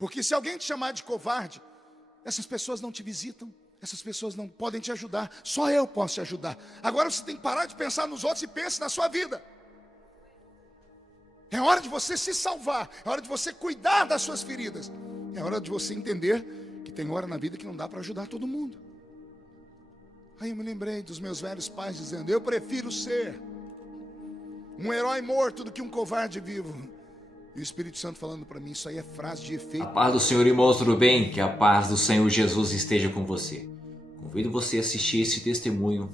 Porque se alguém te chamar de covarde, essas pessoas não te visitam, essas pessoas não podem te ajudar. Só eu posso te ajudar. Agora você tem que parar de pensar nos outros e pense na sua vida. É hora de você se salvar, é hora de você cuidar das suas feridas. É hora de você entender que tem hora na vida que não dá para ajudar todo mundo. Aí eu me lembrei dos meus velhos pais dizendo: eu prefiro ser um herói morto do que um covarde vivo. E o Espírito Santo falando para mim: isso aí é frase de A efeito. paz do Senhor, irmãos, tudo bem? Que a paz do Senhor Jesus esteja com você. Convido você a assistir esse testemunho.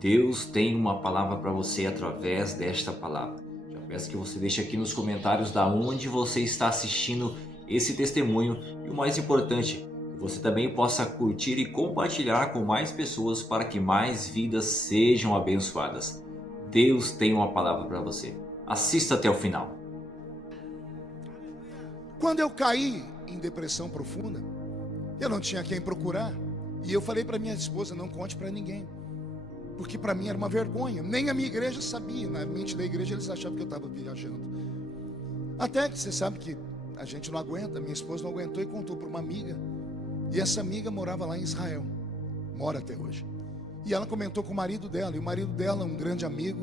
Deus tem uma palavra para você através desta palavra. Já peço que você deixe aqui nos comentários da onde você está assistindo esse testemunho. E o mais importante, que você também possa curtir e compartilhar com mais pessoas para que mais vidas sejam abençoadas. Deus tem uma palavra para você. Assista até o final. Quando eu caí em depressão profunda, eu não tinha quem procurar. E eu falei para minha esposa: não conte para ninguém, porque para mim era uma vergonha. Nem a minha igreja sabia. Na mente da igreja eles achavam que eu estava viajando. Até que você sabe que a gente não aguenta. Minha esposa não aguentou e contou para uma amiga. E essa amiga morava lá em Israel, mora até hoje. E ela comentou com o marido dela. E o marido dela, um grande amigo,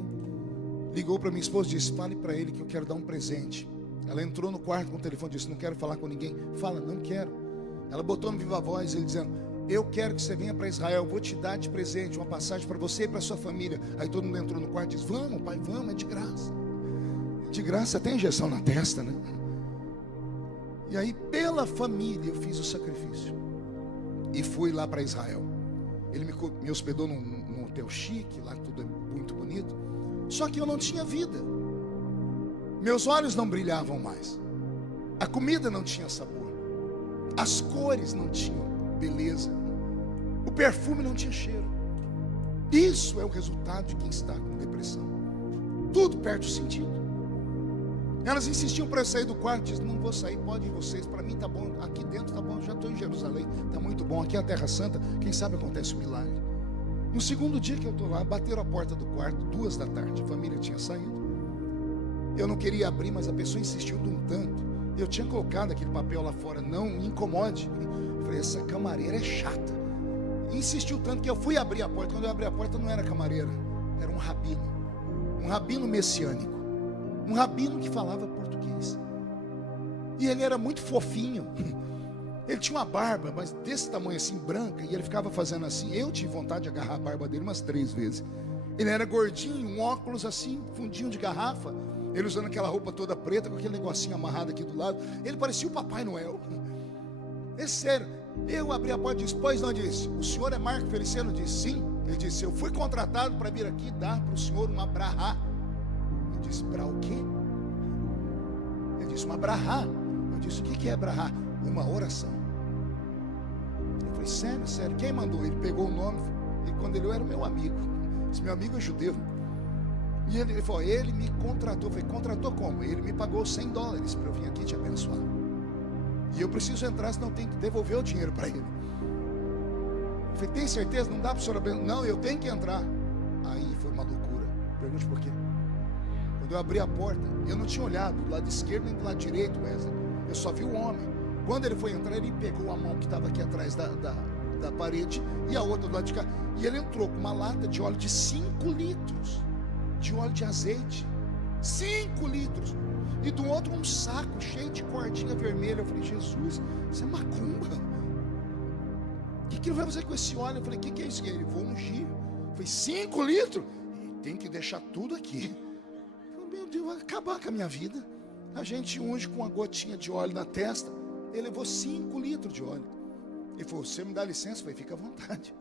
ligou para minha esposa e disse: fale para ele que eu quero dar um presente. Ela entrou no quarto com o telefone e disse: não quero falar com ninguém. Fala: não quero. Ela botou no viva voz, ele dizendo: eu quero que você venha para Israel, vou te dar de presente uma passagem para você e para sua família. Aí todo mundo entrou no quarto e disse: vamos pai, vamos, é de graça. De graça, até injeção na testa, né? E aí pela família eu fiz o sacrifício e fui lá para Israel. Ele me hospedou num hotel chique, lá tudo é muito bonito. Só que eu não tinha vida. Meus olhos não brilhavam mais. A comida não tinha sabor. As cores não tinham beleza. O perfume não tinha cheiro. Isso é o resultado de quem está com depressão. Tudo perde o sentido. Elas insistiam para eu sair do quarto. Diz: não vou sair, pode ir vocês. Para mim tá bom, aqui dentro tá bom. Já estou em Jerusalém, tá muito bom. Aqui é a Terra Santa, quem sabe acontece um milagre. No segundo dia que eu estou lá, bateram a porta do quarto, 2 da tarde. A família tinha saído. Eu não queria abrir, mas a pessoa insistiu de um tanto. Eu tinha colocado aquele papel lá fora: não incomode. Eu falei: essa camareira é chata. E insistiu tanto que eu fui abrir a porta. Quando eu abri a porta, não era camareira, era um rabino messiânico, um rabino que falava português. E ele era muito fofinho. Ele tinha uma barba, mas desse tamanho assim, branca, e ele ficava fazendo assim. Eu tive vontade de agarrar a barba dele umas 3 vezes. Ele era gordinho, um óculos assim, fundinho de garrafa. Ele usando aquela roupa toda preta, com aquele negocinho amarrado aqui do lado. Ele parecia o Papai Noel. É sério. Eu abri a porta e disse: pois não? Disse: o senhor é Marco Feliciano? Disse: sim. Ele disse: eu fui contratado para vir aqui dar para o senhor uma brahá. Eu disse: para o quê? Ele disse: uma brahá. Eu disse: o que é brahá? Uma oração. Eu falei: sério, sério, quem mandou? Ele pegou o nome, e quando ele era meu amigo. Esse meu amigo é judeu. E ele falou: ele me contratou. Eu falei: contratou como? Ele me pagou $100 para eu vir aqui te abençoar. E eu preciso entrar, senão eu tenho que devolver o dinheiro para ele. Eu falei: tem certeza? Não dá para o senhor abençoar? Não, eu tenho que entrar. Aí foi uma loucura. Pergunte por quê. Quando eu abri a porta, eu não tinha olhado do lado esquerdo nem do lado direito, Wesley. Eu só vi o homem. Quando ele foi entrar, ele pegou a mão que estava aqui atrás da parede e a outra do lado de cá. E ele entrou com uma lata de óleo de 5 litros. De óleo de azeite. 5 litros. E do outro um saco cheio de cordinha vermelha. Eu falei: Jesus, isso é macumba. O que ele vai fazer com esse óleo? Eu falei: o que é isso? Ele: vou ungir. Eu falei: 5 litros? Tem que deixar tudo aqui. Eu falei: meu Deus, vai acabar com a minha vida. A gente unge com uma gotinha de óleo na testa. Ele levou 5 litros de óleo. Ele falou: você me dá licença? Eu falei: fica à vontade.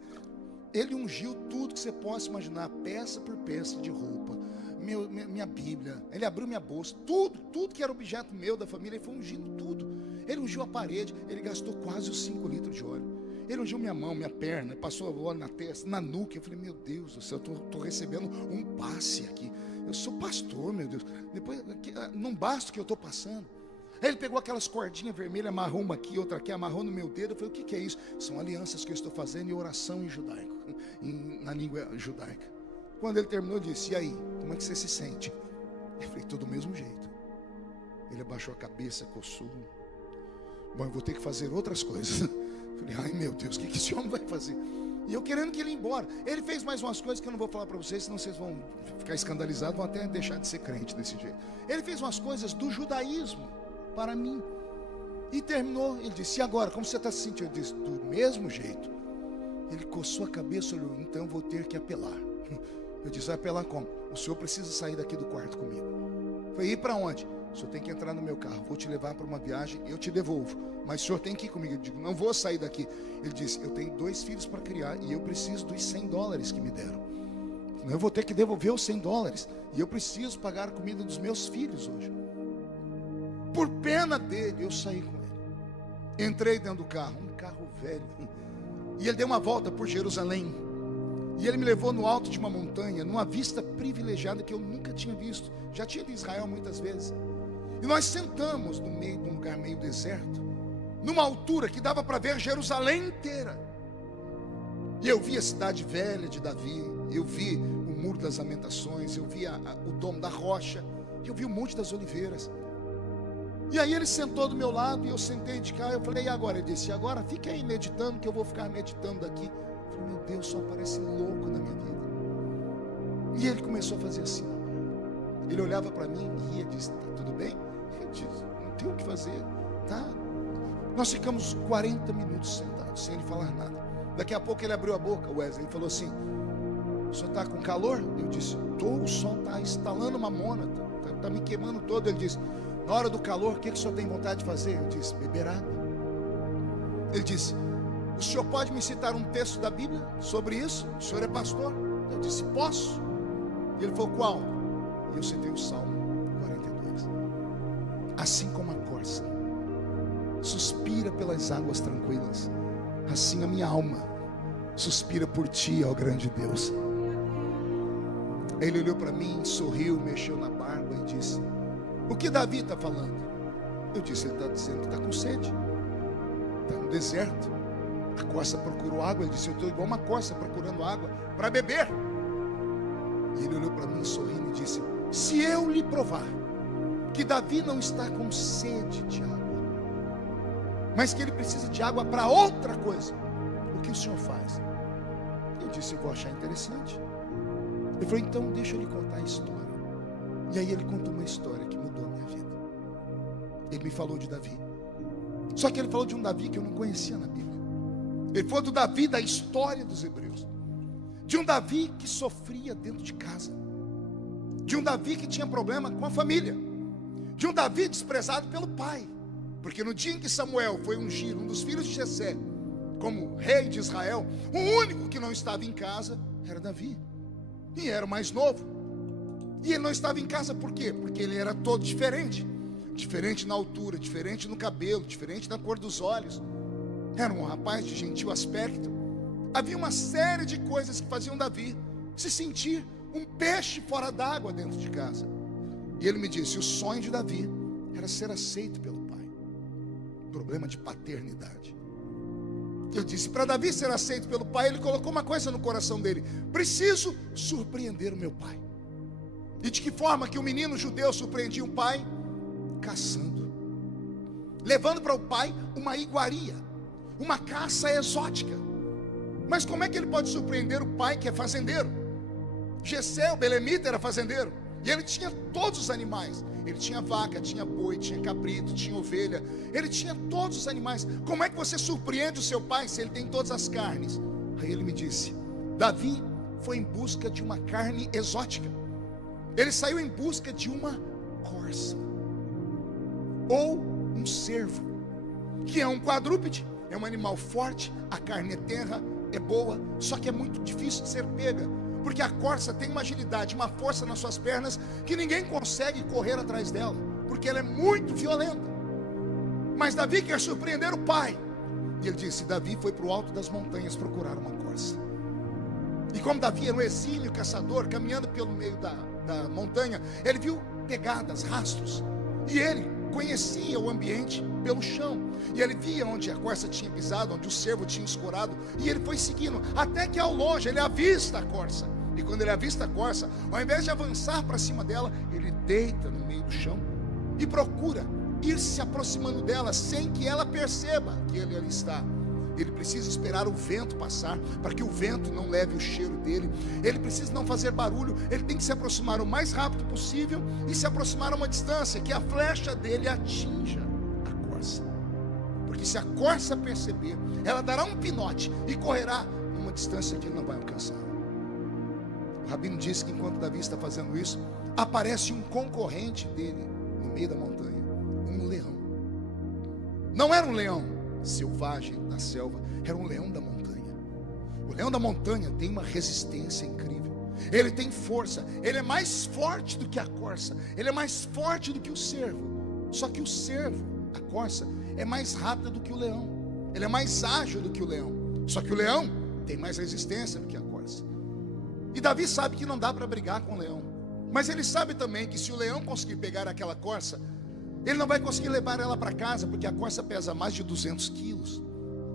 Ele ungiu tudo que você possa imaginar, peça por peça de roupa, minha Bíblia. Ele abriu minha bolsa, tudo que era objeto meu, da família. Ele foi ungindo tudo. Ele ungiu a parede. Ele gastou quase os 5 litros de óleo. Ele ungiu minha mão, minha perna, passou óleo na testa, na nuca. Eu falei: meu Deus do céu, eu estou recebendo um passe aqui. Eu sou pastor, meu Deus. Depois, não basta o que eu estou passando. Aí ele pegou aquelas cordinhas vermelhas, amarrou uma aqui, outra aqui, amarrou no meu dedo. Eu falei: o que é isso? São alianças que eu estou fazendo em oração em judaico, na língua judaica. Quando ele terminou, eu disse: e aí, como é que você se sente? Eu falei: tudo do mesmo jeito. Ele abaixou a cabeça, coçou. Bom, eu vou ter que fazer outras coisas. Falei, ai meu Deus, o que esse homem vai fazer? E eu querendo que ele ia embora. Ele fez mais umas coisas que eu não vou falar para vocês, senão vocês vão ficar escandalizados, vão até deixar de ser crente desse jeito. Ele fez umas coisas do judaísmo para mim. E terminou, ele disse, e agora, como você está se sentindo? Eu disse, do mesmo jeito. Ele coçou a cabeça e olhou, então eu vou ter que apelar. Eu disse, vai apelar como? O senhor precisa sair daqui do quarto comigo. Eu falei, ir para onde? O senhor tem que entrar no meu carro, vou te levar para uma viagem, eu te devolvo, mas o senhor tem que ir comigo. Eu digo, não vou sair daqui. Ele disse, eu tenho 2 filhos para criar e eu preciso dos $100 que me deram. Eu vou ter que devolver os $100 e eu preciso pagar a comida dos meus filhos hoje. Por pena dele, eu saí com ele. Entrei dentro do carro, um carro velho, e ele deu uma volta por Jerusalém. E ele me levou no alto de uma montanha, numa vista privilegiada que eu nunca tinha visto. Já tinha de Israel muitas vezes. E nós sentamos no meio de um lugar meio deserto, numa altura que dava para ver Jerusalém inteira. E eu vi a cidade velha de Davi, eu vi o Muro das Lamentações, eu vi o Domo da Rocha, eu vi o Monte das Oliveiras. E aí ele sentou do meu lado e eu sentei de cá. Eu falei, e agora? Ele disse, agora fica aí meditando, que eu vou ficar meditando daqui. Eu falei, meu Deus, só parece louco na minha vida. E ele começou a fazer assim. Ele olhava para mim e ria, disse, tá tudo bem? Eu disse, não tem o que fazer, tá? Nós ficamos 40 minutos sentados, sem ele falar nada. Daqui a pouco ele abriu a boca, Wesley, ele falou assim, o senhor está com calor? Eu disse, o sol está instalando uma mona, tá me queimando todo. Ele disse, na hora do calor, o que o senhor tem vontade de fazer? Eu disse, beber água. Ele disse, o senhor pode me citar um texto da Bíblia sobre isso? O senhor é pastor? Eu disse, posso. E ele falou, qual? E eu citei o Salmo 42. Assim como a corça suspira pelas águas tranquilas, assim a minha alma suspira por ti, ó grande Deus. Ele olhou para mim, sorriu, mexeu na barba e disse, o que Davi está falando? Eu disse, ele está dizendo que está com sede, está no deserto. A corça procurou água. Ele disse, eu estou igual uma corça procurando água para beber. E ele olhou para mim sorrindo e disse, se eu lhe provar que Davi não está com sede de água, mas que ele precisa de água para outra coisa, o que o senhor faz? Eu disse, eu vou achar interessante. Ele falou, então deixa eu lhe contar a história. E aí ele contou uma história que mudou a minha vida. Ele me falou de Davi. Só que ele falou de um Davi que eu não conhecia na Bíblia. Ele falou do Davi da história dos hebreus. De um Davi que sofria dentro de casa. De um Davi que tinha problema com a família. De um Davi desprezado pelo pai. Porque no dia em que Samuel foi ungir um dos filhos de Jessé como rei de Israel, o único que não estava em casa era Davi. E era o mais novo. E ele não estava em casa por quê? Porque ele era todo diferente. Diferente na altura, diferente no cabelo, diferente na cor dos olhos. Era um rapaz de gentil aspecto. Havia uma série de coisas que faziam Davi se sentir um peixe fora d'água dentro de casa. E ele me disse, o sonho de Davi era ser aceito pelo pai. Problema de paternidade. Eu disse, para Davi ser aceito pelo pai, ele colocou uma coisa no coração dele: preciso surpreender o meu pai. E de que forma que o menino judeu surpreendia o pai? Caçando, levando para o pai uma iguaria, uma caça exótica. Mas como é que ele pode surpreender o pai que é fazendeiro? Jessé, o belemita, era fazendeiro, e ele tinha todos os animais. Ele tinha vaca, tinha boi, tinha cabrito, tinha ovelha. Ele tinha todos os animais. Como é que você surpreende o seu pai se ele tem todas as carnes? Aí ele me disse, Davi foi em busca de uma carne exótica. Ele saiu em busca de uma corça, ou um cervo, que é um quadrúpede, é um animal forte, a carne é tenra, é boa, só que é muito difícil de ser pega, porque a corça tem uma agilidade, uma força nas suas pernas, que ninguém consegue correr atrás dela, porque ela é muito violenta. Mas Davi quer surpreender o pai, e ele disse, Davi foi para o alto das montanhas procurar uma corça. E como Davi era um exímio caçador, caminhando pelo meio da montanha, ele viu pegadas, rastros, e ele conhecia o ambiente pelo chão, e ele via onde a corça tinha pisado, onde o cervo tinha escorado, e ele foi seguindo, até que ao longe ele avista a corça. E quando ele avista a corça, ao invés de avançar para cima dela, ele deita no meio do chão e procura ir se aproximando dela sem que ela perceba que ele ali está. Ele precisa esperar o vento passar, para que o vento não leve o cheiro dele. Ele precisa não fazer barulho. Ele tem que se aproximar o mais rápido possível e se aproximar a uma distância que a flecha dele atinja a corça. Porque se a corça perceber, ela dará um pinote e correrá numa distância que ele não vai alcançar. O rabino disse que enquanto Davi está fazendo isso, aparece um concorrente dele no meio da montanha, um leão. Não era um leão selvagem da selva, era um leão da montanha. O leão da montanha tem uma resistência incrível. Ele tem força, ele é mais forte do que a corça, ele é mais forte do que o cervo. Só que o cervo, a corça, é mais rápida do que o leão. Ele é mais ágil do que o leão. Só que o leão tem mais resistência do que a corça. E Davi sabe que não dá para brigar com o leão. Mas ele sabe também que se o leão conseguir pegar aquela corça, ele não vai conseguir levar ela para casa, porque a corça pesa mais de 200 quilos.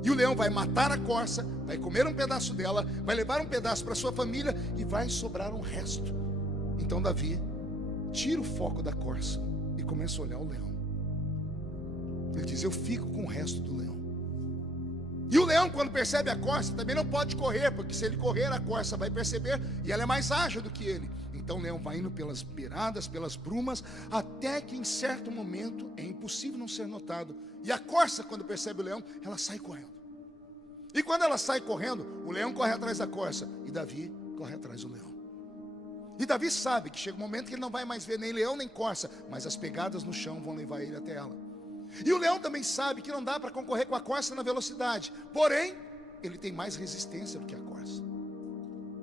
E o leão vai matar a corça, vai comer um pedaço dela, vai levar um pedaço para sua família e vai sobrar um resto. Então Davi tira o foco da corça e começa a olhar o leão. Ele diz: eu fico com o resto do leão. E o leão, quando percebe a corça, também não pode correr, porque se ele correr, a corça vai perceber e ela é mais ágil do que ele. Então o leão vai indo pelas beiradas, pelas brumas, até que em certo momento é impossível não ser notado. E a corça, quando percebe o leão, ela sai correndo. E quando ela sai correndo, o leão corre atrás da corça e Davi corre atrás do leão. E Davi sabe que chega um momento que ele não vai mais ver nem leão nem corça, mas as pegadas no chão vão levar ele até ela. E o leão também sabe que não dá para concorrer com a corça na velocidade, porém ele tem mais resistência do que a corça.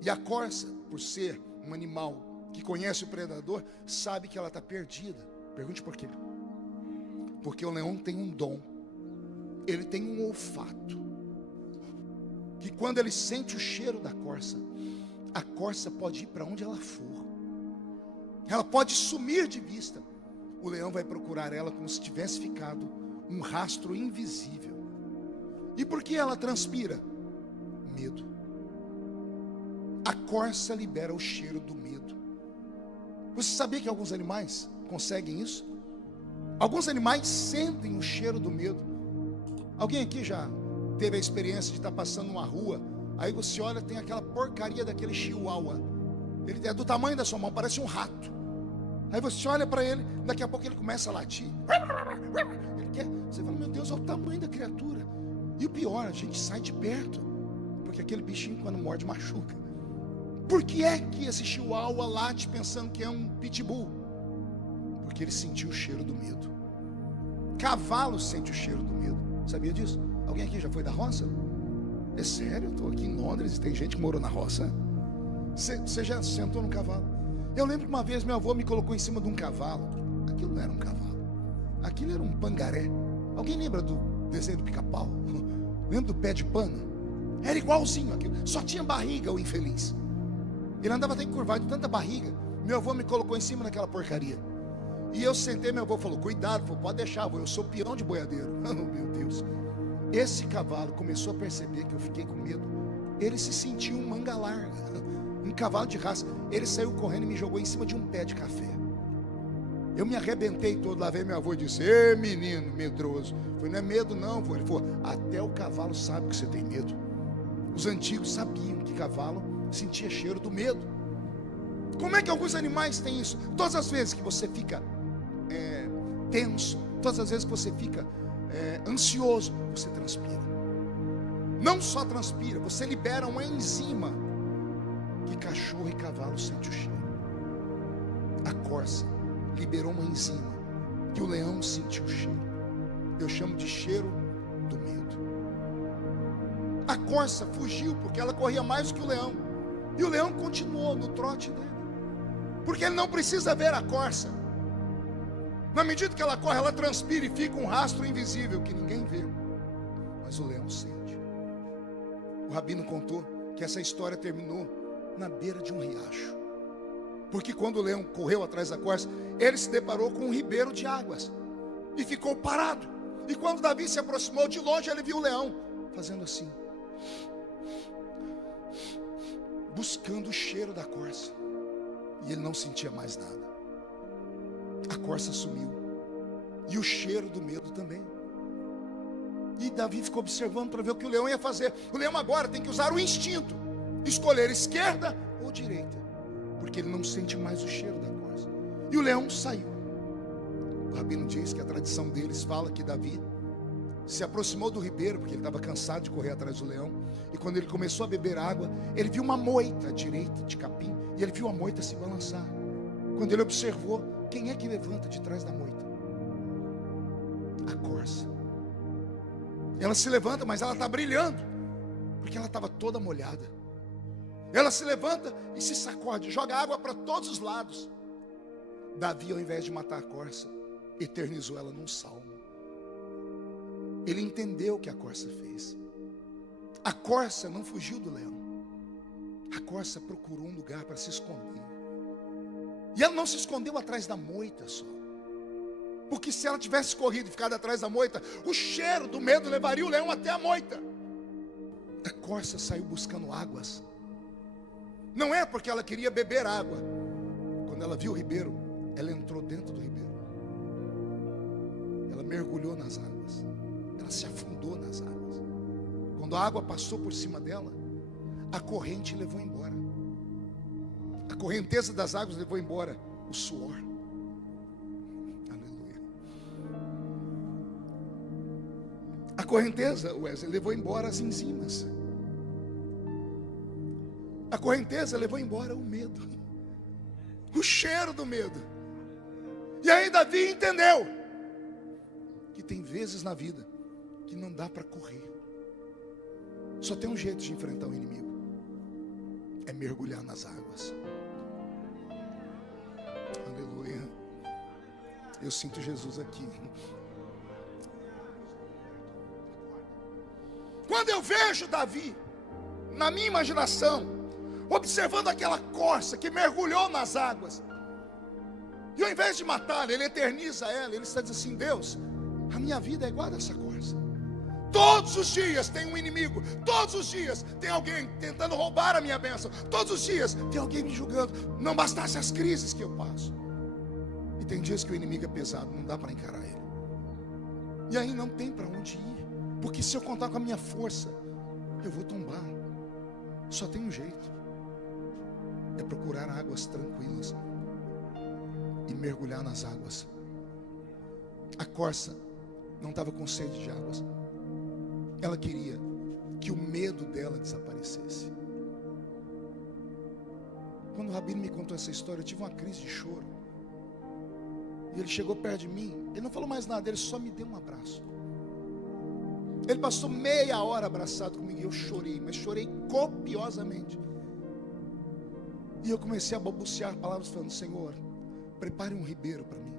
E a corça, por ser um animal que conhece o predador, sabe que ela está perdida. Pergunte por quê? Porque o leão tem um dom, ele tem um olfato, que quando ele sente o cheiro da corça, a corça pode ir para onde ela for, ela pode sumir de vista. O leão vai procurar ela como se tivesse ficado um rastro invisível. E por que ela transpira? Medo. A corça libera o cheiro do medo. Você sabia que alguns animais conseguem isso? Alguns animais sentem o cheiro do medo. Alguém aqui já teve a experiência de estar passando numa rua, aí você olha, tem aquela porcaria daquele chihuahua. Ele é do tamanho da sua mão, parece um rato. Aí você olha para ele, daqui a pouco ele começa a latir. Ele quer, você fala: meu Deus, olha o tamanho da criatura. E o pior, a gente sai de perto, porque aquele bichinho quando morde machuca. Por que é que esse chihuahua late pensando que é um pitbull? Porque ele sentiu o cheiro do medo. Cavalo sente o cheiro do medo. Sabia disso? Alguém aqui já foi da roça? É sério, eu estou aqui em Londres e tem gente que morou na roça. Você já sentou no cavalo? Eu lembro que uma vez meu avô me colocou em cima de um cavalo. Aquilo não era um cavalo, aquilo era um pangaré. Alguém lembra do desenho do Pica-Pau? Lembra do pé de pano? Era igualzinho aquilo, só tinha barriga o infeliz. Ele andava até encurvado de tanta barriga. Meu avô me colocou em cima daquela porcaria. E eu sentei, meu avô falou: cuidado, falou, pode deixar, avô, eu sou peão de boiadeiro. Oh, meu Deus. Esse cavalo começou a perceber que eu fiquei com medo. Ele se sentiu um manga larga, um cavalo de raça. Ele saiu correndo e me jogou em cima de um pé de café. Eu me arrebentei todo. Lá veio meu avô e disse: ê menino medroso. Eu falei: não é medo não, avô. Ele falou: até o cavalo sabe que você tem medo. Os antigos sabiam que cavalo sentia cheiro do medo. Como é que alguns animais têm isso? Todas as vezes que você fica tenso, todas as vezes que você fica ansioso, você transpira. Não só transpira, você libera uma enzima que cachorro e cavalo sentem o cheiro. A corça liberou uma enzima que o leão sentiu o cheiro. Eu chamo de cheiro do medo. A corça fugiu porque ela corria mais do que o leão. E o leão continuou no trote dele, porque ele não precisa ver a corça. Na medida que ela corre, ela transpira e fica um rastro invisível que ninguém vê, mas o leão sente. O rabino contou que essa história terminou na beira de um riacho, porque quando o leão correu atrás da corça, ele se deparou com um ribeiro de águas e ficou parado. E quando Davi se aproximou de longe, ele viu o leão fazendo assim, buscando o cheiro da corça, e ele não sentia mais nada. A corça sumiu e o cheiro do medo também. E Davi ficou observando para ver o que o leão ia fazer. O leão agora tem que usar o instinto, escolher esquerda ou direita, porque ele não sente mais o cheiro da corça. E o leão saiu. O rabino diz que a tradição deles fala que Davi se aproximou do ribeiro, porque ele estava cansado de correr atrás do leão. E quando ele começou a beber água, ele viu uma moita à direita de capim, e ele viu a moita se balançar. Quando ele observou, quem é que levanta de trás da moita? A corça. Ela se levanta, mas ela está brilhando, porque ela estava toda molhada. Ela se levanta e se sacode, joga água para todos os lados. Davi, ao invés de matar a corça, eternizou ela num salmo. Ele entendeu o que a corça fez. A corça não fugiu do leão. A corça procurou um lugar para se esconder. E ela não se escondeu atrás da moita só, porque se ela tivesse corrido e ficado atrás da moita, o cheiro do medo levaria o leão até a moita. A corça saiu buscando águas. Não é porque ela queria beber água. Quando ela viu o ribeiro, ela entrou dentro do ribeiro. Ela mergulhou nas águas. Ela se afundou nas águas. Quando a água passou por cima dela, a corrente levou embora. A correnteza das águas levou embora o suor. Aleluia. A correnteza, Wesley, levou embora as enzimas. A correnteza levou embora o medo, o cheiro do medo. E aí Davi entendeu que tem vezes na vida que não dá para correr. Só tem um jeito de enfrentar o inimigo: é mergulhar nas águas. Aleluia. Eu sinto Jesus aqui. Quando eu vejo Davi, na minha imaginação, observando aquela corça que mergulhou nas águas, e ao invés de matá-la, ele eterniza ela. Ele está dizendo assim: Deus, a minha vida é igual a dessa corça. Todos os dias tem um inimigo. Todos os dias tem alguém tentando roubar a minha bênção. Todos os dias tem alguém me julgando. Não bastasse as crises que eu passo. E tem dias que o inimigo é pesado, não dá para encarar ele. E aí não tem para onde ir, porque se eu contar com a minha força, eu vou tombar. Só tem um jeito: é procurar águas tranquilas e mergulhar nas águas. A corça não estava com sede de águas. Ela queria que o medo dela desaparecesse. Quando o rabino me contou essa história, eu tive uma crise de choro. E ele chegou perto de mim, ele não falou mais nada, ele só me deu um abraço. Ele passou meia hora abraçado comigo e eu chorei, mas chorei copiosamente. E eu comecei a balbuciar palavras falando: Senhor, prepare um ribeiro para mim.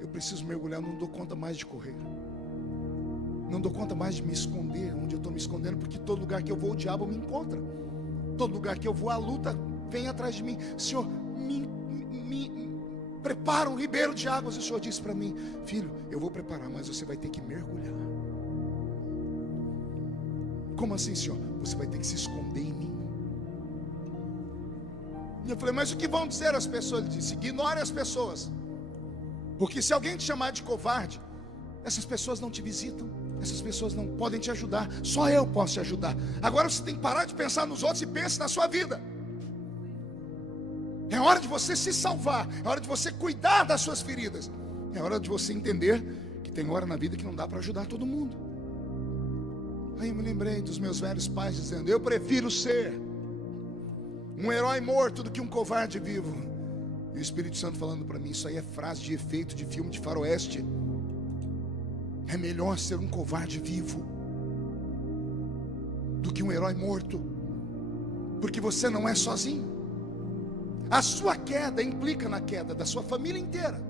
Eu preciso mergulhar, não dou conta mais de correr. Não dou conta mais de me esconder onde eu estou me escondendo, porque todo lugar que eu vou o diabo me encontra. Todo lugar que eu vou a luta vem atrás de mim. Senhor, me prepara um ribeiro de águas. E o Senhor disse para mim: filho, eu vou preparar, mas você vai ter que mergulhar. Como assim, Senhor? Você vai ter que se esconder em mim. E eu falei: mas o que vão dizer as pessoas? Ele disse: ignore as pessoas, porque se alguém te chamar de covarde, essas pessoas não te visitam, essas pessoas não podem te ajudar, só eu posso te ajudar. Agora você tem que parar de pensar nos outros e pense na sua vida. É hora de você se salvar, é hora de você cuidar das suas feridas, é hora de você entender que tem hora na vida que não dá para ajudar todo mundo. Aí eu me lembrei dos meus velhos pais dizendo: eu prefiro ser um herói morto do que um covarde vivo. E o Espírito Santo falando para mim: isso aí é frase de efeito de filme de faroeste. É melhor ser um covarde vivo do que um herói morto, porque você não é sozinho. A sua queda implica na queda da sua família inteira.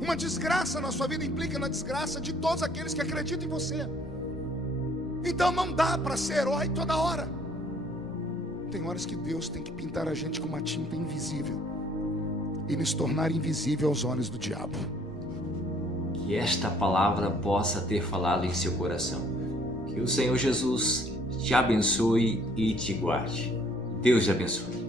Uma desgraça na sua vida implica na desgraça de todos aqueles que acreditam em você. Então não dá para ser herói toda hora. Tem horas que Deus tem que pintar a gente com uma tinta invisível e nos tornar invisível aos olhos do diabo. Que esta palavra possa ter falado em seu coração. Que o Senhor Jesus te abençoe e te guarde. Deus te abençoe.